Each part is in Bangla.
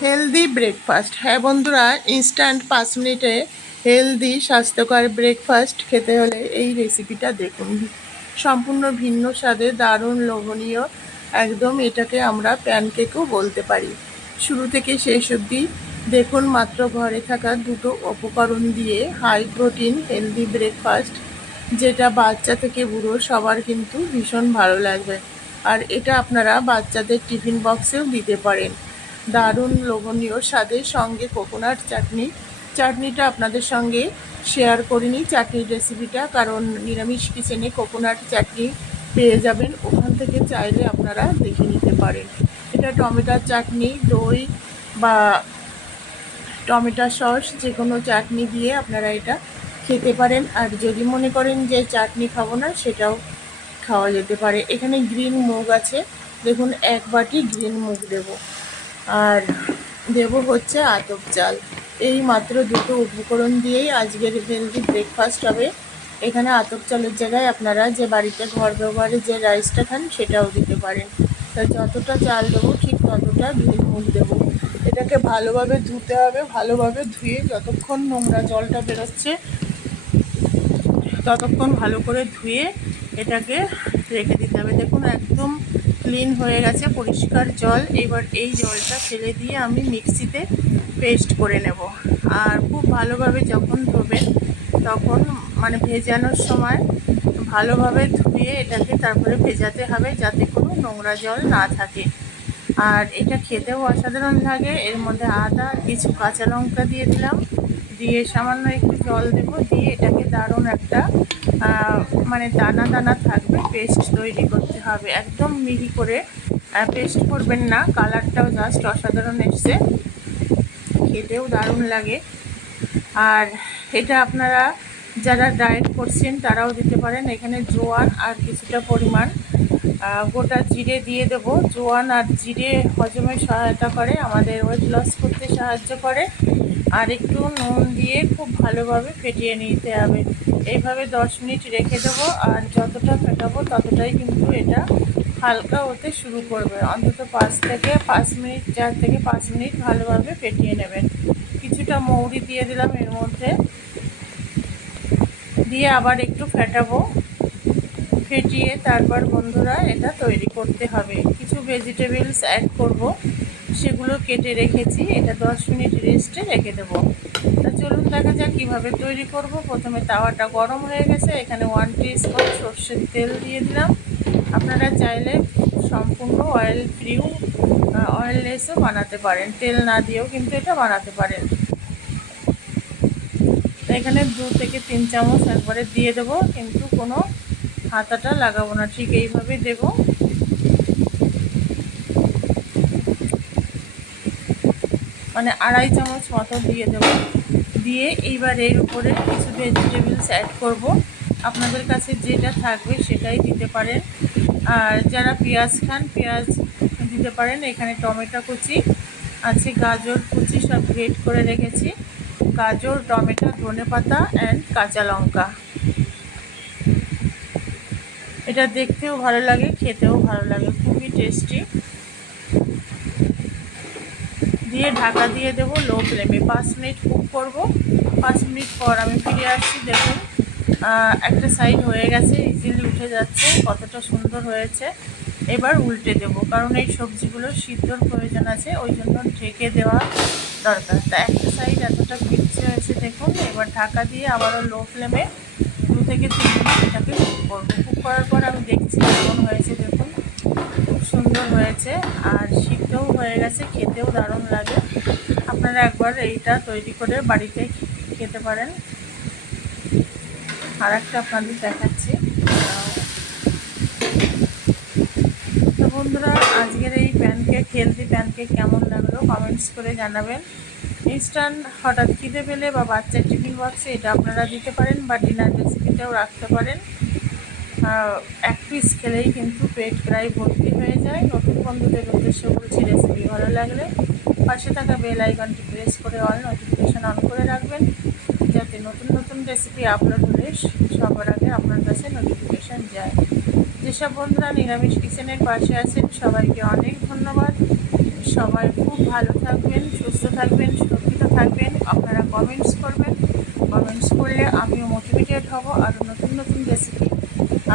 হেলদি ব্রেকফাস্ট হ্যাঁ বন্ধুরা ইনস্ট্যান্ট পাঁচ মিনিটে হেলদি স্বাস্থ্যকর ব্রেকফাস্ট খেতে হলে এই রেসিপিটা দেখুন। সম্পূর্ণ ভিন্ন স্বাদে, দারুণ লোভনীয়। একদম এটাকে আমরা প্যানকেকও বলতে পারি। শুরু থেকে শেষ অবধি দেখুন, মাত্র ঘরে থাকা দুটো উপকরণ দিয়ে হাই প্রোটিন হেলদি ব্রেকফাস্ট যেটা বাচ্চা থেকে বুড়ো সবার কিন্তু ভীষণ ভালো লাগবে। আর এটা আপনারা বাচ্চাদের টিফিন বক্সেও দিতে পারেন। দারুণ লোভনীয় স্বাদের সঙ্গে কোকোনাট চাটনি। চাটনিটা আপনাদের সঙ্গে শেয়ার করিনি, চাটনির রেসিপিটা কারণ নিরামিষ কিচেনে কোকোনাট চাটনি পেয়ে যাবেন। ওখান থেকে চাইলে আপনারা দেখে নিতে পারেন। এটা টমেটোর চাটনি, দই বা টমেটো সস যে কোনো চাটনি দিয়ে আপনারা এটা খেতে পারেন। আর যদি মনে করেন যে চাটনি খাব না, সেটাও খাওয়া যেতে পারে। এখানে গ্রিন মুগ আছে। দেখুন, এক বাটি গ্রিন মুগ দেবো। আর দেব হচ্ছে আতপ চাল। এই মাত্র দুটো উপকরণ দিয়েই আজকের হেলদি ব্রেকফাস্ট হবে। এখানে আতপ চালের জায়গায় আপনারা যে বাড়িতে ঘর ব্যবহারে যে রাইসটা খান, সেটাও দিতে পারেন। তা যতটা চাল দেবো, ঠিক ততটা মুগ দেবো। এটাকে ভালোভাবে ধুতে হবে, ভালোভাবে ধুয়ে যতক্ষণ নোংরা জলটা বেরোচ্ছে, ততক্ষণ ভালো করে ধুয়ে এটাকে রেখে দিতে হবে। দেখুন, একদম ক্লিন হয়ে গেছে, পরিষ্কার জল। এবার এই জলটা ফেলে দিয়ে আমি মিক্সিতে পেস্ট করে নেব। আর খুব ভালোভাবে যখন ধোবেন, তখন মানে ভেজানোর সময় ভালোভাবে ধুয়ে এটাকে তারপরে ভেজাতে হবে যাতে কোনো নোংরা জল না থাকে। আর এটা খেতেও অসাধারণ লাগে। এর মধ্যে আদা, কিছু কাঁচা লঙ্কা দিয়ে দিলাম। দিয়ে সামান্য একটু জল দেব, দিয়ে এটাকে দারুণ একটা মানে দানা দানা থাকবে পেস্ট তৈরি করতে হবে। একদম মিহি করে পেস্ট করবেন না, কালারটাও জাস্ট অসাধারণ এসছে। খেতেও দারুণ লাগে। আর এটা আপনারা যারা ডায়েট করছেন, তারাও দিতে পারেন। এখানে জোয়ান আর কিছুটা পরিমাণ গোটা জিরে দিয়ে দেব। জোয়ান আর জিরে হজমে সহায়তা করে, আমাদের ওয়েট লস করতে সাহায্য করে। আর একটু নুন দিয়ে খুব ভালোভাবে ফেটিয়ে নিতে হবে। এইভাবে দশ মিনিট রেখে দেবো আর যতটা ফেটাবো ততটাই কিন্তু এটা হালকা হতে শুরু করবে। অন্তত পাঁচ থেকে পাঁচ মিনিট, চার থেকে পাঁচ মিনিট ভালোভাবে ফেটিয়ে নেবেন। কিছুটা মৌরি দিয়ে দিলাম এর মধ্যে। দিয়ে আবার একটু ফেটাবো। ফেটিয়ে তারপর বন্ধুরা এটা তৈরি করতে হবে। কিছু ভেজিটেবলস অ্যাড করব। সেগুলো কেটে রেখেছি। এটা দশ মিনিট রেস্টে রেখে দেবো। তা চলুন দেখা যাক কীভাবে তৈরি করব। প্রথমে তাওয়াটা গরম হয়ে গেছে। এখানে ওয়ান স্পুন সর্ষের তেল দিয়ে দিলাম। আপনারা চাইলে সম্পূর্ণ অয়েল ফ্রিও অয়েললেসও বানাতে পারেন। তেল না দিয়েও কিন্তু এটা বানাতে পারেন। এখানে দু থেকে তিন চামচ একবারে দিয়ে দেবো। কিন্তু কোনো হাতাটা লাগাবো না। ঠিক এইভাবে দেব। মানে আড়াই চামচ মতো দিয়ে দেব। দিয়ে এইবার এর উপরে কিছু ভেজিটেবলস অ্যাড করব। আপনাদের কাছে যেটা থাকবে সেটাই দিতে পারেন। আর যারা পেঁয়াজ খান, পেঁয়াজ দিতে পারেন। এখানে টমেটো কুচি আছে, গাজর কুচি সব গ্রেট করে রেখেছি। গাজর, টমেটো, ধনে পাতা অ্যান্ড কাঁচা লঙ্কা। এটা দেখতেও ভালো লাগে, খেতেও ভালো লাগে, খুবই টেস্টি দিয়ে ঢাকা দিয়ে দেবো লো ফ্লেমে পাঁচ মিনিট কুক করব। পাঁচ মিনিট পর আমি ফিরে আসছি, দেখুন একটা সাইড হয়ে গেছে ইজিলি উঠে যাচ্ছে, কতটা সুন্দর হয়েছে। এবার উল্টে দেব, কারণ এই সবজিগুলো সিদ্ধর প্রয়োজন আছে, ওই জন্য ঢেকে দেওয়া দরকার। তা একটা সাইড এতটা পিচ্ছে হয়েছে, দেখুন, এবার ঢাকা দিয়ে আবারও লো ফ্লেমে দু থেকে তিন মিনিট এটাকে কুক করব। কুক করার পর আমি দেখছি কেমন হয়েছে, দেখুন, খুব সুন্দর হয়েছে, আর হয়ে গেছে, খেতেও দারুণ লাগে। আপনারা একবার এইটা তৈরি করে বাড়িতে খেতে পারেন। আর একটা আপনাদের দেখাচ্ছি। তো বন্ধুরা, আজকের এই প্যানকেক হেলদি প্যানকেক কেমন লাগল কমেন্টস করে জানাবেন। ইনস্ট্যান্ট হঠাৎ খিদে পেলে বা বাচ্চার টিফিন বক্সে এটা আপনারা দিতে পারেন বা ডিনার রেসিপিটাও রাখতে পারেন। এক পিস খেলেই কিন্তু পেট প্রায় ভর্তি হয়ে যায়। নতুন বন্ধুদের উদ্দেশ্যে বলছি রেসিপি ভালো লাগলে পাশে থাকা বেল আইকনটি প্রেস করে অল নোটিফিকেশান অন করে রাখবেন। যাতে নতুন নতুন রেসিপি আপলোড হলে সবার আগে আপনার কাছে নোটিফিকেশান যায়। যেসব বন্ধুরা নিরামিষ কিচেনের পাশে আছেন, সবাইকে অনেক ধন্যবাদ। সবাই খুব ভালো থাকবেন, সুস্থ থাকবেন, সুরক্ষিত থাকবেন। আপনারা কমেন্টস করবেন। কমেন্টস করলে আমিও মোটিভেটেড হব। আরও নতুন নতুন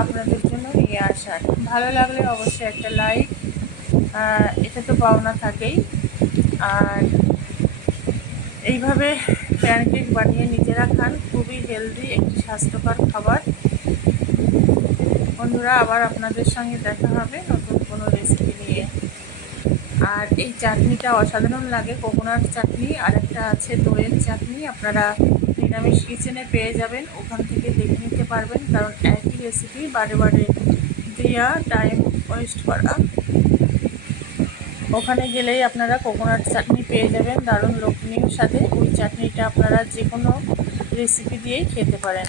আপনাদের জন্য নিয়ে আসার ভালো লাগলে অবশ্যই একটা লাইক এটা তো পাওনা থাকেই। আর এইভাবে প্যানকেক বানিয়ে নিজেরা খান, খুবই হেলদি একটি স্বাস্থ্যকর খাবার। বন্ধুরা, আবার আপনাদের সঙ্গে দেখা হবে নতুন কোনো রেসিপি নিয়ে। আর এই চাটনিটা অসাধারণ লাগে। কোকোনাট চাটনি আর একটা আছে দইয়ের চাটনি। আপনারা নিরামিষ কিচেনে পেয়ে যাবেন। ওখান থেকে দেখে নিতে পারবেন, কারণ একই রেসিপি বারে বারে দেওয়া টাইম ওয়েস্ট করা। ওখানে গেলেই আপনারা কোকোনাট চাটনি পেয়ে যাবেন, দারুণ লোকনীয় সাথে। ওই চাটনিটা আপনারা যে কোনো রেসিপি দিয়েই খেতে পারেন।